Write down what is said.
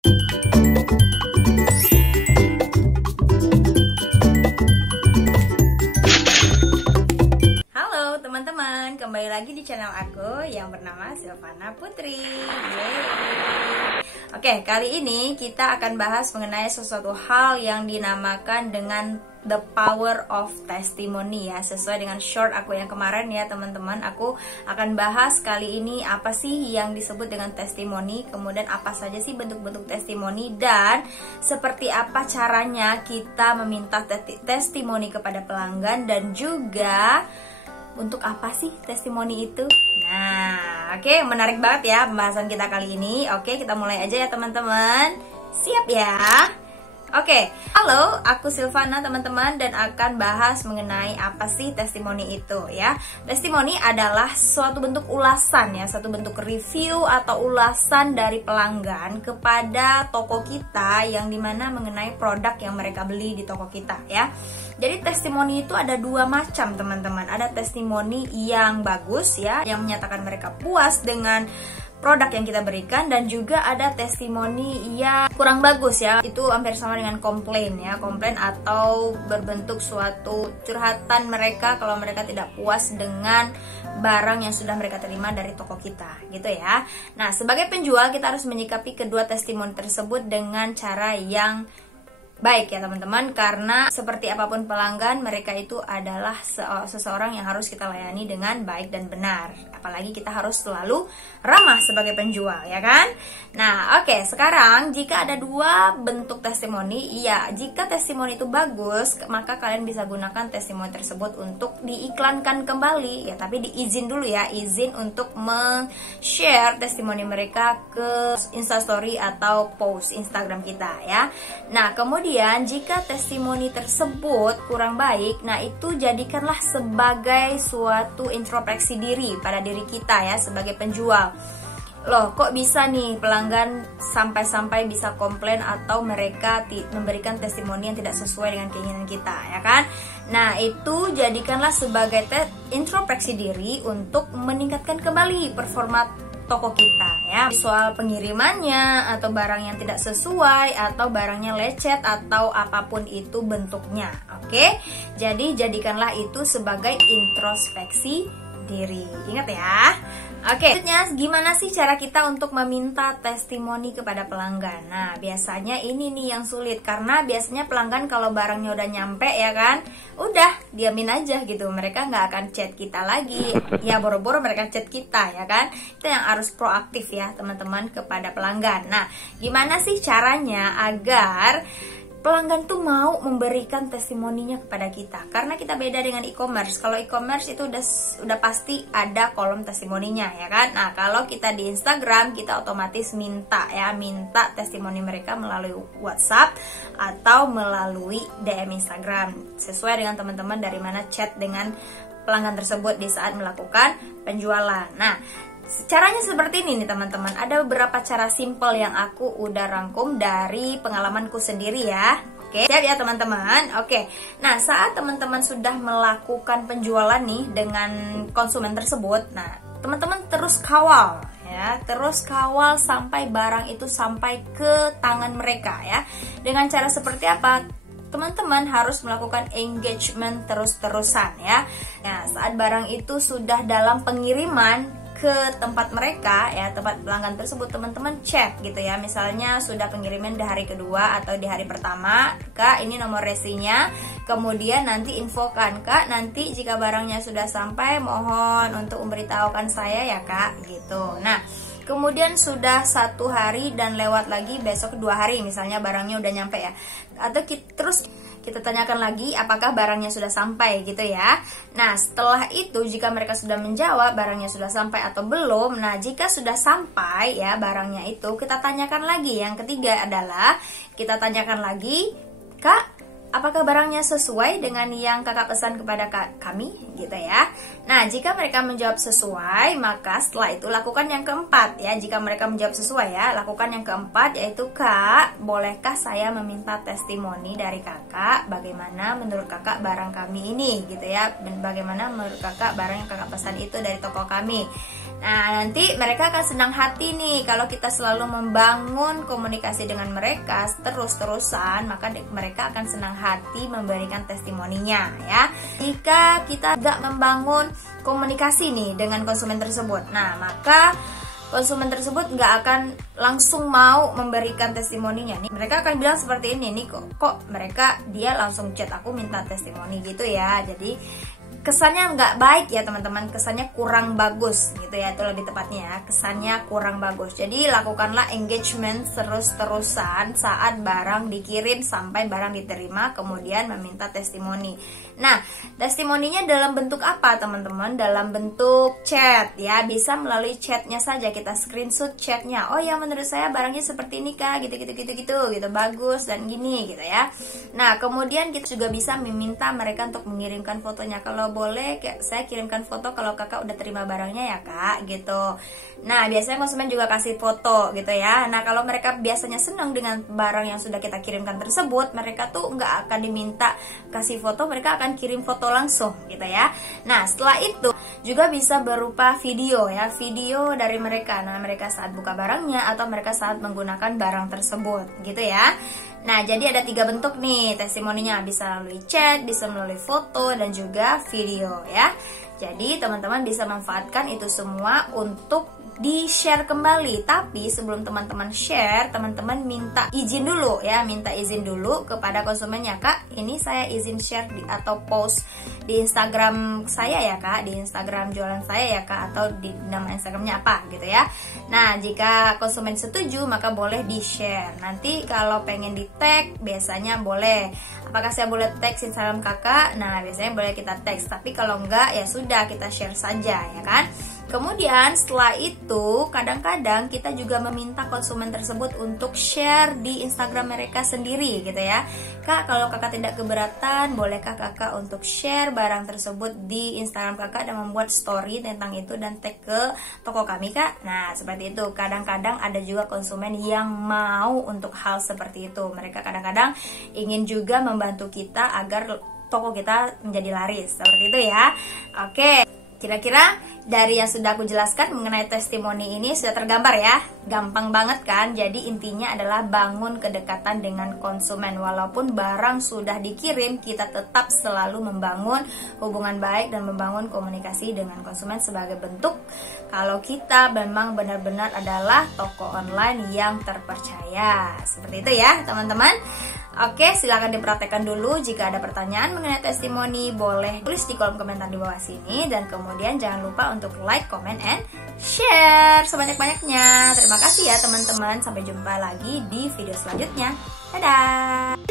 Halo teman-teman, kembali lagi di channel aku yang bernama Silvana Putri. Yeay. Oke, kali ini kita akan bahas mengenai sesuatu hal yang dinamakan dengan the power of testimony ya. Sesuai dengan short aku yang kemarin ya teman-teman, aku akan bahas kali ini apa sih yang disebut dengan testimoni, kemudian apa saja sih bentuk-bentuk testimoni, dan seperti apa caranya kita meminta testimoni kepada pelanggan, dan juga untuk apa sih testimoni itu. Nah, oke, menarik banget ya pembahasan kita kali ini. Oke, kita mulai aja ya teman-teman. Siap ya? Oke, halo, aku Silvana teman-teman, dan akan bahas mengenai apa sih testimoni itu ya. Testimoni adalah suatu bentuk ulasan ya, satu bentuk review atau ulasan dari pelanggan kepada toko kita yang dimana mengenai produk yang mereka beli di toko kita ya. Jadi testimoni itu ada dua macam teman-teman. Ada testimoni yang bagus ya, yang menyatakan mereka puas dengan produk yang kita berikan, dan juga ada testimoni yang kurang bagus ya. Itu hampir sama dengan komplain ya, komplain atau berbentuk suatu curhatan mereka kalau mereka tidak puas dengan barang yang sudah mereka terima dari toko kita gitu ya. Nah, sebagai penjual kita harus menyikapi kedua testimoni tersebut dengan cara yang baik ya teman-teman, karena seperti apapun pelanggan, mereka itu adalah seseorang yang harus kita layani dengan baik dan benar. Apalagi kita harus selalu ramah sebagai penjual ya kan. Nah oke, sekarang jika ada dua bentuk testimoni, ya jika testimoni itu bagus, maka kalian bisa gunakan testimoni tersebut untuk diiklankan kembali ya. Tapi diizin dulu ya, izin untuk share testimoni mereka ke Instastory atau post Instagram kita ya. Nah kemudian jika testimoni tersebut kurang baik, nah itu jadikanlah sebagai suatu introspeksi diri pada diri kita ya sebagai penjual. Loh, kok bisa nih pelanggan sampai-sampai bisa komplain atau mereka memberikan testimoni yang tidak sesuai dengan keinginan kita ya kan. Nah itu jadikanlah sebagai introspeksi diri untuk meningkatkan kembali performa toko kita ya, soal pengirimannya atau barang yang tidak sesuai atau barangnya lecet atau apapun itu bentuknya. Oke, jadi jadikanlah itu sebagai introspeksi diri. Ingat ya. Oke, selanjutnya gimana sih cara kita untuk meminta testimoni kepada pelanggan? Nah, biasanya ini nih yang sulit, karena biasanya pelanggan kalau barangnya udah nyampe ya kan, udah diamin aja gitu, mereka nggak akan chat kita lagi. Ya boro-boro mereka chat kita ya kan. Itu yang harus proaktif ya teman-teman kepada pelanggan. Nah, gimana sih caranya agar pelanggan tuh mau memberikan testimoninya kepada kita? Karena kita beda dengan e-commerce. Kalau e-commerce itu udah pasti ada kolom testimoninya ya kan. Nah, kalau kita di Instagram, kita otomatis minta testimoni mereka melalui WhatsApp atau melalui DM Instagram, sesuai dengan teman-teman dari mana chat dengan pelanggan tersebut di saat melakukan penjualan. Nah, caranya seperti ini nih teman-teman. Ada beberapa cara simple yang aku udah rangkum dari pengalamanku sendiri ya. Oke, siap ya teman-teman. Oke, nah saat teman-teman sudah melakukan penjualan nih dengan konsumen tersebut, nah teman-teman terus kawal ya, terus kawal sampai barang itu sampai ke tangan mereka ya. Dengan cara seperti apa? Teman-teman harus melakukan engagement terus-terusan ya. Nah, saat barang itu sudah dalam pengiriman ke tempat mereka ya, tempat pelanggan tersebut, teman-teman chat gitu ya. Misalnya sudah pengiriman di hari kedua atau di hari pertama, Kak ini nomor resinya, kemudian nanti infokan, Kak nanti jika barangnya sudah sampai mohon untuk memberitahukan saya ya Kak gitu. Nah kemudian sudah 1 hari dan lewat lagi besok 2 hari misalnya barangnya udah nyampe ya, atau terus kita tanyakan lagi apakah barangnya sudah sampai gitu ya. Nah setelah itu jika mereka sudah menjawab barangnya sudah sampai atau belum, nah jika sudah sampai ya barangnya itu, kita tanyakan lagi. Yang ketiga adalah kita tanyakan lagi, Kak apakah barangnya sesuai dengan yang kakak pesan kepada kami gitu ya. Nah jika mereka menjawab sesuai, maka setelah itu lakukan yang keempat ya. Jika mereka menjawab sesuai ya, lakukan yang keempat, yaitu Kak bolehkah saya meminta testimoni dari kakak, bagaimana menurut kakak barang kami ini gitu ya, bagaimana menurut kakak barang yang kakak pesan itu dari toko kami. Nah, nanti mereka akan senang hati nih kalau kita selalu membangun komunikasi dengan mereka terus-terusan, maka mereka akan senang hati memberikan testimoninya ya. Jika kita nggak membangun komunikasi nih dengan konsumen tersebut, nah maka konsumen tersebut nggak akan langsung mau memberikan testimoninya nih. Mereka akan bilang seperti ini nih, kok mereka dia langsung chat aku minta testimoni gitu ya. Jadi kesannya nggak baik ya teman-teman, kesannya kurang bagus gitu ya, itu lebih tepatnya ya, kesannya kurang bagus. Jadi lakukanlah engagement terus-terusan saat barang dikirim sampai barang diterima, kemudian meminta testimoni. Nah, testimoninya dalam bentuk apa teman-teman? Dalam bentuk chat ya, bisa melalui chatnya saja, kita screenshot chatnya. Oh ya, menurut saya barangnya seperti ini kak, gitu, bagus dan gini gitu ya. Nah, kemudian kita juga bisa meminta mereka untuk mengirimkan fotonya. Kalau boleh saya kirimkan foto kalau kakak udah terima barangnya ya kak, gitu. Nah, biasanya konsumen juga kasih foto gitu ya. Nah, kalau mereka biasanya senang dengan barang yang sudah kita kirimkan tersebut, mereka tuh nggak akan diminta kasih foto, mereka akan kirim foto langsung gitu ya. Nah, setelah itu juga bisa berupa video ya, video dari mereka. Nah, mereka saat buka barangnya atau mereka saat menggunakan barang tersebut gitu ya. Nah, jadi ada 3 bentuk nih testimoninya, bisa melalui chat, bisa melalui foto, dan juga video ya. Jadi teman-teman bisa manfaatkan itu semua untuk di-share kembali. Tapi sebelum teman-teman share, teman-teman minta izin dulu ya, minta izin dulu kepada konsumennya. Kak, ini saya izin share atau post di Instagram saya ya kak, di Instagram jualan saya ya kak, atau di nama Instagramnya apa gitu ya. Nah, jika konsumen setuju maka boleh di-share. Nanti kalau pengen di-tag biasanya boleh. Apakah saya boleh tag Instagram kakak? Nah, biasanya boleh kita tag. Tapi kalau enggak ya sudah, kita share saja ya kan. Kemudian setelah itu kadang-kadang kita juga meminta konsumen tersebut untuk share di Instagram mereka sendiri gitu ya. Kak, kalau kakak tidak keberatan, bolehkah kakak untuk share barang tersebut di Instagram kakak dan membuat story tentang itu dan tag ke toko kami kak? Nah, seperti itu. Kadang-kadang ada juga konsumen yang mau untuk hal seperti itu. Mereka kadang-kadang ingin juga membantu kita agar toko kita menjadi laris. Seperti itu ya. Oke. Kira-kira dari yang sudah aku jelaskan mengenai testimoni ini sudah tergambar ya? Gampang banget kan? Jadi intinya adalah bangun kedekatan dengan konsumen. Walaupun barang sudah dikirim, kita tetap selalu membangun hubungan baik dan membangun komunikasi dengan konsumen sebagai bentuk kalau kita memang benar-benar adalah toko online yang terpercaya. Seperti itu ya teman-teman. Oke, silahkan dipraktekkan dulu. Jika ada pertanyaan mengenai testimoni, boleh tulis di kolom komentar di bawah sini. Dan kemudian jangan lupa untuk like, comment, and share sebanyak-banyaknya. Terima kasih ya teman-teman. Sampai jumpa lagi di video selanjutnya. Dadah!